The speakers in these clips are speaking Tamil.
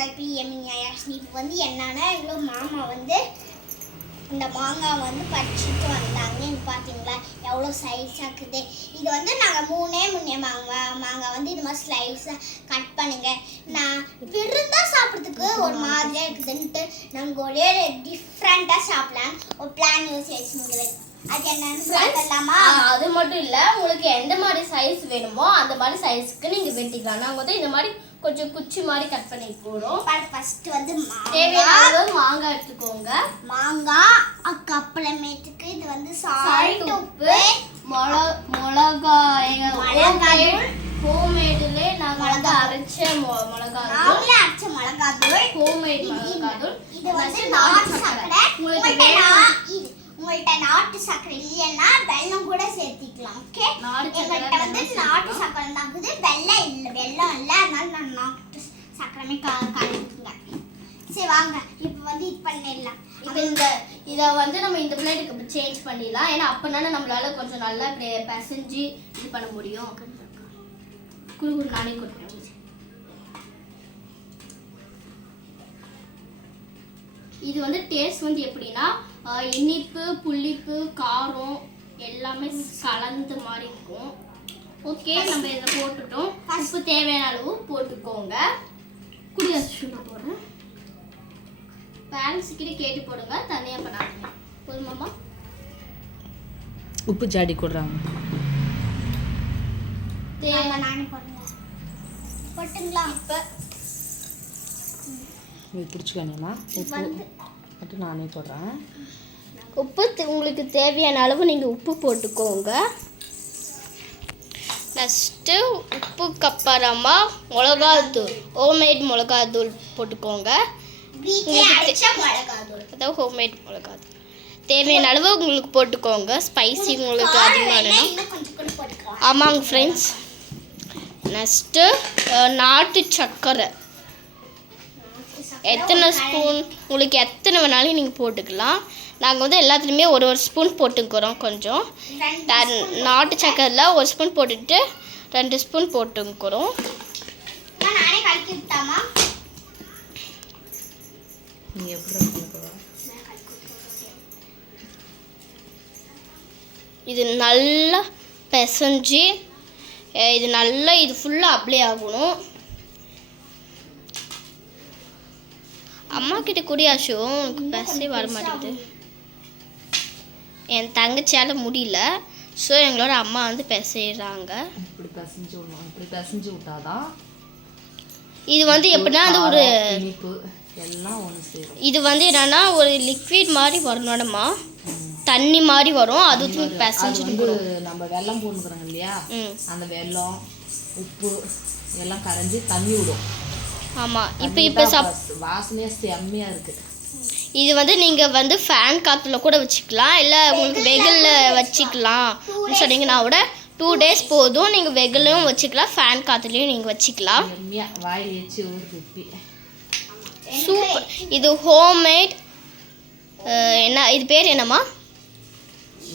சேனல் பிஎம்இ யாஷினி. இப்போ வந்து என்னன்னா எங்களோட மாமா வந்து இந்த மாங்காய் வந்து பறிச்சுட்டு வந்தாங்க. இது பார்த்தீங்களா எவ்வளோ சைஸாக இருக்குது. இது வந்து நாங்கள் மூணே மாங்காய் வந்து இது மாதிரி ஸ்லைஸாக கட் பண்ணுங்க. நான் விருந்தா சாப்பிட்றதுக்கு ஒரு மாதிரியாக இருக்குதுன்ட்டு நாங்கள் ஒரே டிஃப்ரெண்ட்டாக சாப்பிடலாம் ஒரு பிளான் யூஸ் வச்சுங்க. அது என்னன்னு பார்க்கலாமா? அது மட்டும் இல்லை, உங்களுக்கு எந்த மாதிரி சைஸ் வேணுமோ அந்த மாதிரி சைஸ்க்கு நீங்கள் வெட்டிக்கலாம். நாங்கள் வந்து இந்த மாதிரி கொஞ்சம் குச்சி மாதிரி கட் பண்ணி போடுறோம். ஃபர்ஸ்ட் வந்து தேவையான மாங்காய் எடுத்துக்கோங்க. மாங்காய் அப்புறமேட்டுக்கு இது வந்து சால்ட், உப்பு, மிளகாய் ஹோம்மேடுலே நாங்கள் வந்து அரைச்ச மிளகாய் தூள், ஹோம்மேட் மிளகாய் தூள். இது வந்து நாட்டு சர்க்கரை. உங்கள்கிட்ட நாட்டு சர்க்கரை இல்லைன்னா வெல்லம் கூட சேர்த்திக்கலாம். ஓகே, எங்கள்கிட்ட வந்து நாட்டு சர்க்கரை தான் இருக்குது, வெல்லம் இல்லை. அதனால நான் நாட்டு சர்க்கரைமே கலந்துக்குங்க. சரி வாங்க இப்போ வந்து இது பண்ணிடலாம். இப்போ இதை வந்து நம்ம இந்த பிளேட்டுக்கு சேஞ்ச் பண்ணிடலாம். ஏன்னா அப்போனால நம்மளால கொஞ்சம் நல்லா பிசைஞ்சு இது பண்ண முடியும். குழு நானே கொடுக்குறேன். இது வந்து டேஸ்ட் வந்து எப்படின்னா இனிப்பு, புளிப்பு, காரம் எல்லாமே கலந்து மாதிரி இருக்கும். ஓகே, நம்ம இதில் போட்டுட்டோம். உப்பு தேவையான அளவு போட்டுக்கோங்க. குடியாச்சு நான் போடுறேன். பேரண்ட்ஸ் கிட்ட கேட்டு போடுங்க, தனியாக பண்ணாதீங்க. போதுமாம்மா? உப்பு ஜாடி கொடுறாங்க. நானே போடுங்க. போட்டுங்களா? இப்போ பிடிச்சிக்கணுமா? உப்பு மட்டும் நானே போடுறேன். உப்பு உங்களுக்கு தேவையான அளவு நீங்கள் உப்பு போட்டுக்கோங்க. நெக்ஸ்ட்டு உப்புக்கு அப்புறமா மிளகாத்தூள், ஹோம்மேட் மிளகாத்தூள் போட்டுக்கோங்க. அதாவது ஹோம்மேட் மிளகாத்தூள் தேவையான அளவு உங்களுக்கு போட்டுக்கோங்க. ஸ்பைசி உங்களுக்கு அதிகமாக. ஆமாங்க ஃப்ரெண்ட்ஸ். நெக்ஸ்ட்டு நாட்டு சர்க்கரை எத்தனை ஸ்பூன் உங்களுக்கு எத்தனை வேணாலும் நீங்கள் போட்டுக்கலாம். நாங்கள் வந்து எல்லாத்துலேயுமே ஒரு ஸ்பூன் போட்டுக்கிறோம். கொஞ்சம் நாட்டு சக்கரையில் ஒரு ஸ்பூன் போட்டுட்டு 2 ஸ்பூன் போட்டுக்கிறோம். இது நல்லா பிசைஞ்சு இது ஃபுல்லாக அப்ளை ஆகணும். அம்மா கிட்ட குடியாச்சோ உனக்கு பேசவே வர மாட்டேங்குது. என் தங்கச்சியால் முடியல. ஸோ எங்களோட அம்மா வந்து பேசுகிறாங்க. இப்படி பிசைஞ்சு விட்டாதான் இது வந்து எப்படின்னா அது ஒரு இனிப்பு எல்லாம் ஒன்று சேரும். இது வந்து என்னன்னா ஒரு லிக்விட் மாதிரி வரணும்மா, தண்ணி மாதிரி வரும். அது பிசைஞ்சு நம்ம வெல்லம் போட்டுக்கிறோங்க இல்லையா, அந்த வெல்லம் உப்பு எல்லாம் கரைஞ்சி தண்ணி விடும். ஆமாம். இப்போ வாசனையாக செம்மையாக இருக்குது. இது வந்து நீங்கள் வந்து ஃபேன் காற்றுல கூட வச்சுக்கலாம், இல்லை உங்களுக்கு வெயிலில் வச்சுக்கலாம் அப்படின்னு சொன்னீங்கன்னா கூட 2 days போதும். நீங்கள் வெயிலையும் வச்சுக்கலாம், ஃபேன் காற்றுலையும் நீங்கள் வச்சுக்கலாம். வாயில் வச்சு ஊற்றி சூப்பர். இது ஹோம்மேட். என்ன இது பேர் என்னம்மா?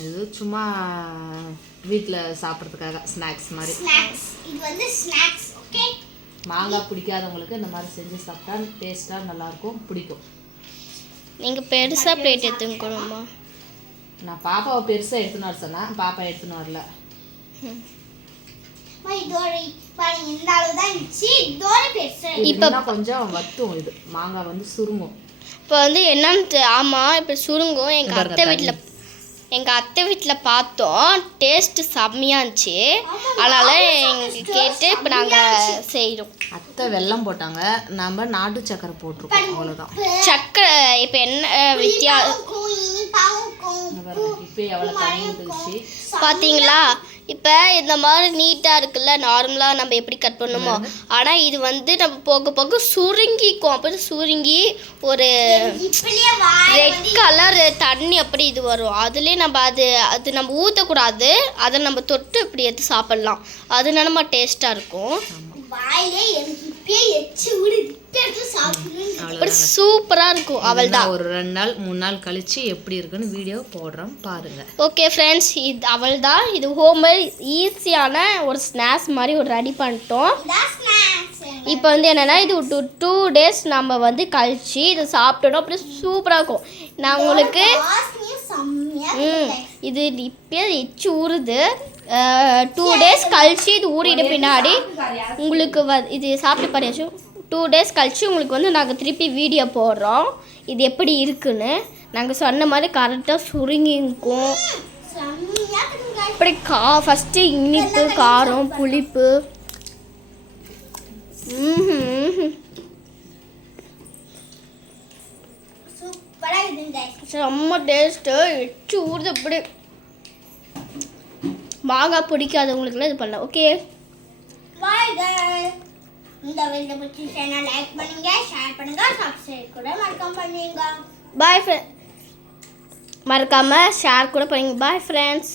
இது சும்மா வீட்டில் சாப்பிட்றதுக்காக ஸ்நாக்ஸ் மாதிரி. இது வந்து ஸ்நாக்ஸ். ஓகே, மாங்காய் பிடிக்காதவங்களுக்கு இந்த மாதிரி செஞ்சு சாப்பிட்டா டேஸ்ட்டாக நல்லாயிருக்கும், பிடிக்கும். நீங்கள் பெருசாக பிளேட் எடுத்துக்கணுமா? நான் பாப்பாவை பெருசாக எடுத்துன்னு வர சொன்னேன், பாப்பா எடுத்துன்னு வரல. இப்போ கொஞ்சம் வத்தும். இது மாங்காய் வந்து சுருங்கும். இப்போ வந்து என்னன்னு ஆமாம், இப்போ சுருங்கும். எங்கள் அத்தை வீட்டில் பார்த்தோம், டேஸ்ட்டு செம்மையாக இருந்துச்சு. அதனால் எங்களுக்கு கேட்டு இப்போ நாங்கள் செய்கிறோம். அத்தை வெல்லம் போட்டாங்க, நம்ம நாட்டு சக்கரை போட்டிருக்கோம், அவ்வளோதான். சக்கரை இப்போ என்ன வித்தியாசம் இப்போ எவ்வளோ தண்ணி ஊற்றுச்சு பார்த்தீங்களா? இப்போ இந்த மாதிரி நீட்டாக இருக்குல்ல, நார்மலாக நம்ம எப்படி கட் பண்ணுமோ. ஆனால் இது வந்து நம்ம போக போக சுருங்கிக்கும். அப்படி சுருங்கி ஒரு ரெட் கலர் தண்ணி அப்படி இது வரும். அதுலேயே நம்ம அது நம்ம ஊற்றக்கூடாது, அதை நம்ம தொட்டு இப்படி எடுத்து சாப்பிட்லாம். அது நம்ம டேஸ்ட்டாக இருக்கும். அப்படி சூப்பர். சூப்பராக இருக்கும். அவள் தான் ஒரு 2 நாள் 3 நாள் கழிச்சு எப்படி இருக்குன்னு வீடியோ போடுறோம் பாருங்க. ஓகே ஃப்ரெண்ட்ஸ், இது அவள் தான். இது ஹோம்மேட் ஈஸியான ஒரு ஸ்நாக்ஸ் மாதிரி ஒரு ரெடி பண்ணிட்டோம். இப்போ வந்து என்னென்னா இது 2 days நம்ம வந்து கழிச்சு இதை சாப்பிட்டோம். அப்படியே சூப்பராக இருக்கும். நான் உங்களுக்கு இது இப்போ எச்சு ஊறுது. 2 days கழிச்சு இது ஊறிட பின்னாடி உங்களுக்கு இது சாப்பிட்டு பாருச்சு. 2 days கழிச்சு உங்களுக்கு வந்து நாங்கள் திருப்பி வீடியோ போடுறோம் இது எப்படி இருக்குன்னு. நாங்கள் சொன்ன மாதிரி கரெக்டாக சுருங்கிக்கும். இப்படி ஃபஸ்ட்டு இனிப்பு, காரம், புளிப்பு, செம்ம டேஸ்ட்டு. எச்சு ஊறுது. அப்படி மாங்காய் பிடிக்காதவங்களுக்குலாம் இது பண்ணலாம். ஓகே இந்த வீடியோ பிடிச்சிருந்தா லைக் பண்ணுங்க, ஷேர் பண்ணுங்க, சப்ஸ்கிரைப் கூட மறக்காம பண்ணுங்க. பாய் ஃப்ரெண்ட், மறக்காம ஷேர் கூட பண்ணுங்க. Bye friends.